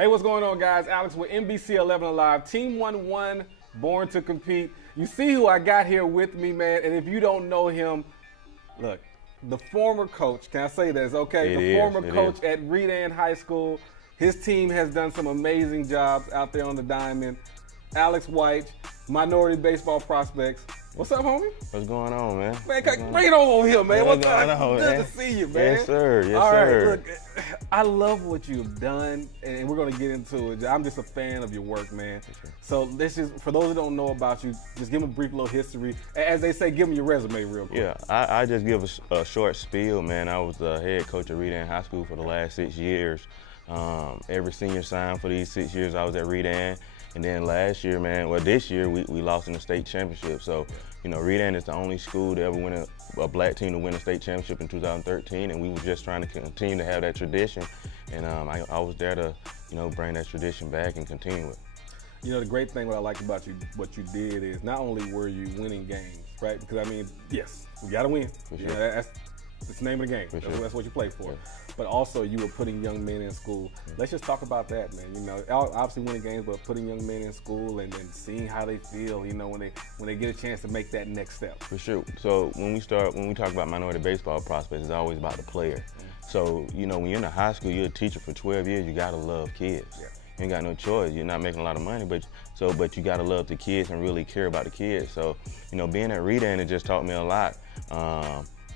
Hey, what's going on, guys? Alex with NBC 11 Alive, Team 1-1, born to compete. You see who I got here with me, man, and if you don't know him, look, the former coach, can I say this, okay? The former coach at Redan High School. His team has done some amazing jobs out there on the diamond. Alex Wyche, minority baseball prospects. What's up, homie? What's going on, man? Man, bring it on over here, man. What's up? Good to see you, man. Yes, sir. Yes, All right, sir. look, I love what you've done, and we're going to get into it. I'm just a fan of your work, man. Sure. So this is, for those who don't know about you, just give them a brief little history. As they say, give them your resume real quick. Yeah, I just give a short spiel, man. I was the head coach at Redan High School for the last 6 years. Every senior sign for these 6 years I was at Redan. And then last year, man, well, this year we lost in the state championship. So, you know, Redan is the only school to ever win a black team to win a state championship in 2013, and we were just trying to continue to have that tradition. And I was there to, you know, bring that tradition back and continue it. You know, the great thing what I like about you, what you did is not only were you winning games, right? Because I mean, yes, we got to win. For sure. You know, that's the name of the game. That's what you play for. Yeah. But also, you were putting young men in school. Let's just talk about that, man. You know, obviously winning games, but putting young men in school and then seeing how they feel. You know, when they get a chance to make that next step. For sure. So when we talk about minority baseball prospects, it's always about the player. So you know, when you're in a high school, you're a teacher for 12 years. You gotta love kids. Yeah. You ain't got no choice. You're not making a lot of money, but you gotta love the kids and really care about the kids. So you know, being at Redan, it just taught me a lot.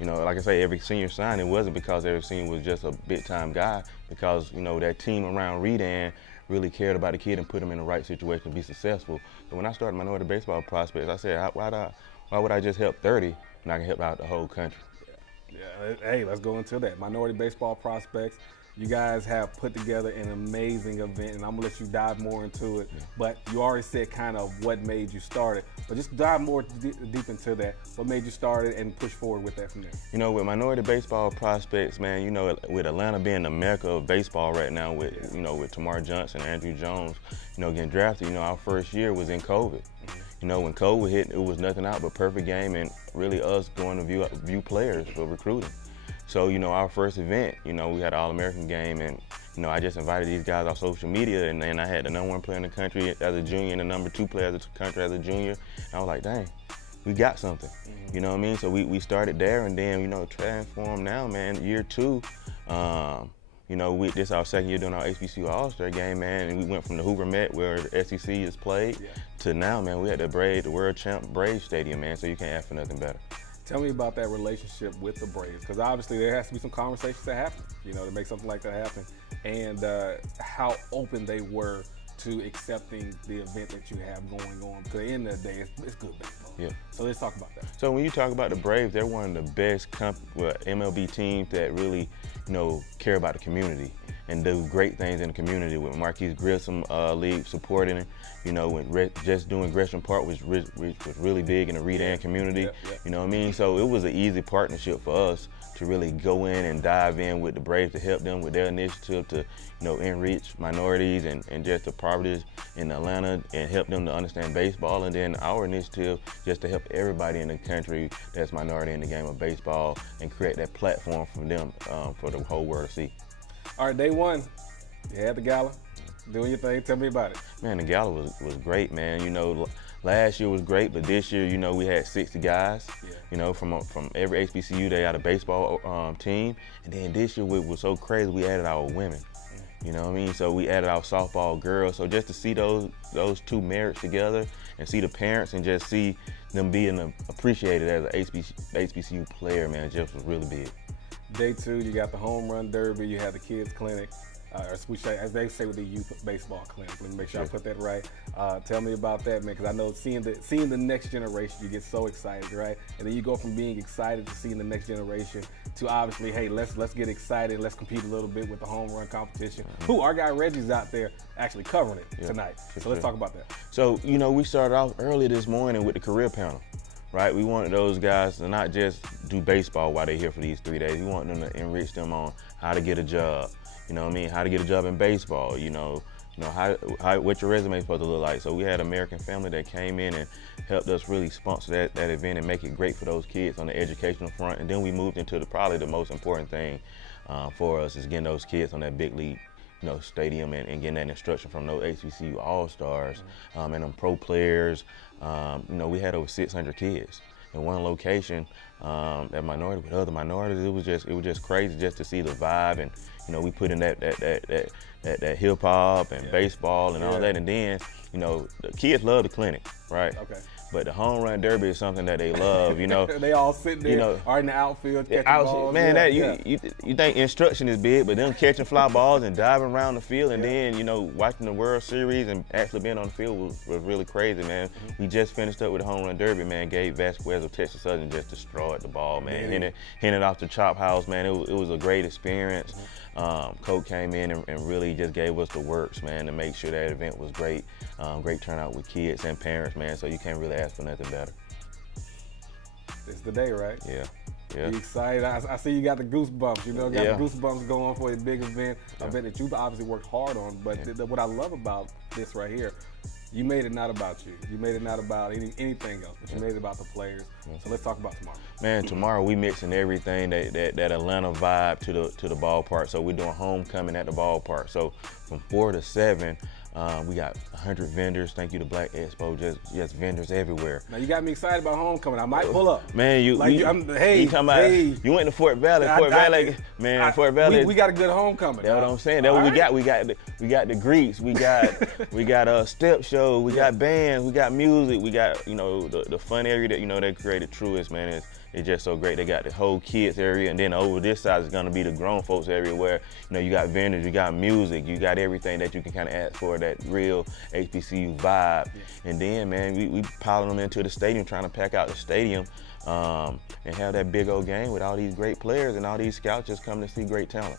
You know, like I say, every senior sign, it wasn't because every senior was just a big-time guy, because, you know, that team around Redan really cared about the kid and put him in the right situation to be successful. So when I started minority baseball prospects, I said, why would I just help 30 when I can help out the whole country? Yeah. Hey, let's go into that. Minority baseball prospects. You guys have put together an amazing event, and I'm gonna let you dive more into it. Yeah. But you already said kind of what made you start it. But just dive more deep into that. What made you start it and push forward with that from there? You know, with minority baseball prospects, man, you know, with Atlanta being the mecca of baseball right now, with you know, with Tamar Johnson, Andrew Jones, you know, getting drafted. You know, our first year was in COVID. You know, when COVID hit, it was nothing out but perfect game, and really us going to view players for recruiting. So, you know, our first event, you know, we had an All-American game, and, you know, I just invited these guys on social media, and then I had the #1 player in the country as a junior and the #2 player in the country as a junior. And I was like, dang, we got something. You know what I mean? So we started there, and then, you know, transformed now, man. Year 2, you know, this is our second year doing our HBCU All-Star game, man, and we went from the Hoover Met, where the SEC is played, to now, man, we at the world champ Braves Stadium, man, so you can't ask for nothing better. Tell me about that relationship with the Braves, because obviously there has to be some conversations that happen, you know, to make something like that happen, and how open they were to accepting the event that you have going on. Because at the end of the day, it's good baseball. Yeah. So let's talk about that. So when you talk about the Braves, they're one of the best MLB teams that really, you know, care about the community and do great things in the community. With Marquise Grissom League supporting it, you know, when just doing Gresham Park was really big in the Redan community. You know what I mean? So it was an easy partnership for us to really go in and dive in with the Braves to help them with their initiative to, you know, enrich minorities and just the poverty in Atlanta and help them to understand baseball. And then our initiative just to help everybody in the country that's minority in the game of baseball and create that platform for them, for the whole world to see. All right, day one, you had the gala, doing your thing. Tell me about it. Man, the gala was great, man. You know, last year was great, but this year, you know, we had 60 guys. You know, from every HBCU, they had a baseball team. And then this year, what was so crazy, we added our women. You know what I mean? So we added our softball girls. So just to see those two merits together and see the parents and just see them being appreciated as an HBCU player, man, just was really big. Day 2, you got the home run derby, you have the kids clinic, as they say with the youth baseball clinic. Let me make sure I put that right. Tell me about that, man, because I know seeing the next generation, you get so excited, right? And then you go from being excited to seeing the next generation to obviously, hey, let's get excited, let's compete a little bit with the home run competition. Our guy Reggie's out there actually covering it tonight. So let's talk about that. So, you know, we started off early this morning with the career panel. Right, we wanted those guys to not just do baseball while they're here for these 3 days. We want them to enrich them on how to get a job. You know what I mean? How to get a job in baseball. You know what your resume is supposed to look like. So we had American Family that came in and helped us really sponsor that event and make it great for those kids on the educational front. And then we moved into probably the most important thing for us is getting those kids on that big league stadium and getting that instruction from those HBCU All-Stars and them pro players. We had over 600 kids in one location, that minority with other minorities. It was just crazy just to see the vibe, and we put in that hip hop and baseball and all that, and then the kids love the clinic, right? Okay. But the home run derby is something that they love, They all sitting there, are in the outfield catching balls. Man, you think instruction is big, but them catching fly balls and diving around the field, and then watching the World Series and actually being on the field was really crazy, man. We just finished up with the home run derby, man. Gabe Vasquez of Texas Southern just destroyed the ball, man. Hitting it off the chop house, man. It was a great experience. Coach came in and really just gave us the works, man, to make sure that event was great. Great turnout with kids and parents, man. So you can't really ask for nothing better. It's the day, right? Yeah. You excited? I see you got the goosebumps. Got the goosebumps going for a big event. I bet that you've obviously worked hard on. But what I love about this right here, you made it not about you. You made it not about anything else, but you made it about the players. So let's talk about tomorrow. Man, tomorrow we mixing everything that Atlanta vibe to the ballpark. So we're doing homecoming at the ballpark. So from 4 to 7. We got 100 vendors. Thank you to Black Expo. Just vendors everywhere. Now you got me excited about homecoming. I might pull up. Man, you went to Fort Valley. Fort Valley. We got a good homecoming. That's what I'm saying. That's what we got. We got the greets. We got a step show. We got bands. We got music. We got the fun area that they created. Truist, man. It's just so great. They got the whole kids area, and then over this side is gonna be the grown folks area where you got vendors, you got music, you got everything that you can kind of ask for, that real HBCU vibe. And then, man, we piling them into the stadium, trying to pack out the stadium and have that big old game with all these great players and all these scouts just coming to see great talent.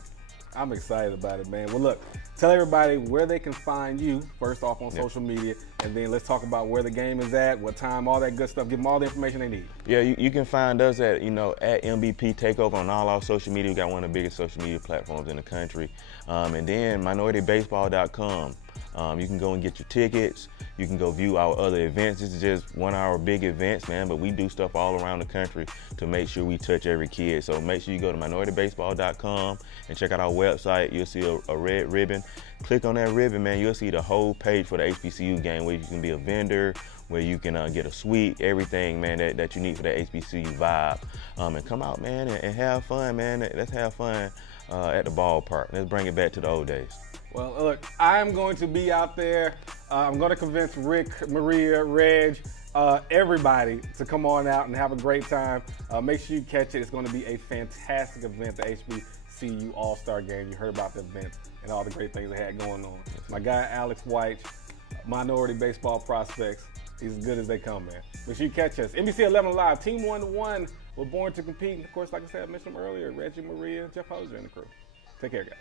I'm excited about it, man. Well, look, tell everybody where they can find you, first off on social media, and then let's talk about where the game is at, what time, all that good stuff. Give them all the information they need. Yeah, you can find us at MVP Takeover on all our social media. We got one of the biggest social media platforms in the country. And then minoritybaseball.com. You can go and get your tickets. You can go view our other events. This is just one of our big events, man, but we do stuff all around the country to make sure we touch every kid. So make sure you go to minoritybaseball.com and check out our website. You'll see a red ribbon. Click on that ribbon, man. You'll see the whole page for the HBCU game, where you can be a vendor, where you can get a suite, everything, man, that you need for the HBCU vibe. And come out, man, and have fun, man. Let's have fun at the ballpark. Let's bring it back to the old days. Well, look, I'm going to be out there. I'm going to convince Rick, Maria, Reg, everybody to come on out and have a great time. Make sure you catch it. It's going to be a fantastic event, the HBCU All-Star Game. You heard about the event and all the great things they had going on. My guy, Alex Wyche, Minority Baseball Prospects. He's as good as they come, man. Make sure you catch us. NBC 11 Live, Team 1-1. We're born to compete. And of course, like I said, I mentioned them earlier, Reggie, Maria, Jeff Hosier, and the crew. Take care, guys.